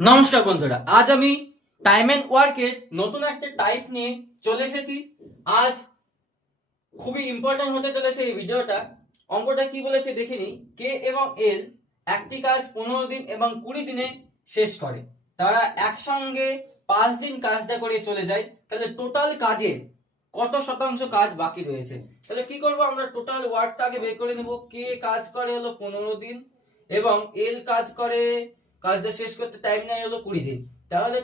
নমস্কার বন্ধুরা, আজ আমি টাইম এন্ড ওয়ার্কের নতুন একটা টাইপ নিয়ে চলে এসেছি। আজ খুবই ইম্পর্টেন্ট হতে চলেছে এই ভিডিওটা। অঙ্কটা কি বলেছে দেখে নিই। কে এবং এল একটি কাজ 15 দিন এবং 20 দিনে শেষ করে। তারা একসঙ্গে 5 দিন কাজটা করে চলে যায়। তাহলে টোটাল কাজে কত শতাংশ কাজ বাকি রয়েছে? তাহলে কি করব, আমরা টোটাল ওয়ার্কটা আগে বের করে নেব। কে কাজ করে হলো 15 দিন এবং এল কাজ করে, কাজটা শেষ করতে টাইম নেয় হলো 20 দিন। তাহলে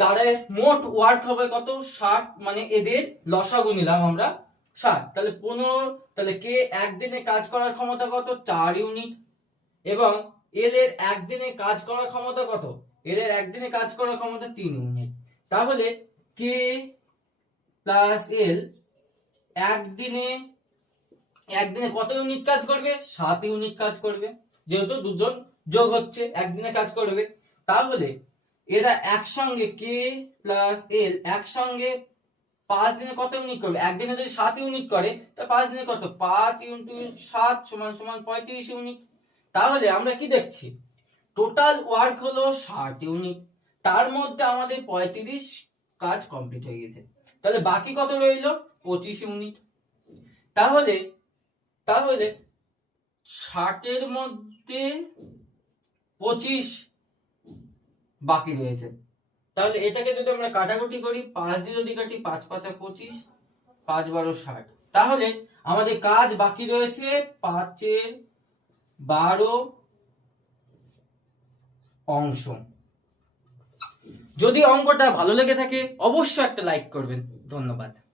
তারা মোট ওয়ার্ক হবে কত? 60। মানে এদের লসাগু নিলাম আমরা 60। তাহলে 15, তাহলে কে একদিনে কাজ করার ক্ষমতা কত? 4 ইউনিট। এবং এল এর একদিনে কাজ করার ক্ষমতা কত? এল এর একদিনে কাজ করার ক্ষমতা 3 ইউনিট। তাহলে কে প্লাস এল একদিনে কত ইউনিট কাজ করবে? 7 ইউনিট কাজ করবে, যেহেতু দুজন যোগ হচ্ছে, একদিনে কাজ করবে। তাহলে এরা একসঙ্গে কে প্লাস এল একসঙ্গে 5 দিনে কত ইউনিট করবে? একদিনে যদি 7 ইউনিট করে, তা 5 দিনে কত? 5 ইন্টু 7 সমান সমান 35 ইউনিট। তাহলে আমরা কি দেখছি? টোটাল ওয়ার্ক হলো 60 ইউনিট, তার মধ্যে আমাদের 35 কাজ কমপ্লিট হয়ে গেছে। তাহলে বাকি কত রইল? 25 ইউনিট। তাহলে তাহলে 60 এর মধ্যে 25 বাকি রয়েছে। তাহলে এটাকে যদি আমরা কাটাকুটি করি, 5 দিয়ে যদি কাটি, 5 5 25, 5 12 60। তাহলে আমাদের কাজ বাকি রয়েছে 5 এর 12 অংশ। যদি অঙ্কটা ভালো লেগে থাকে অবশ্যই একটা লাইক করবেন। ধন্যবাদ।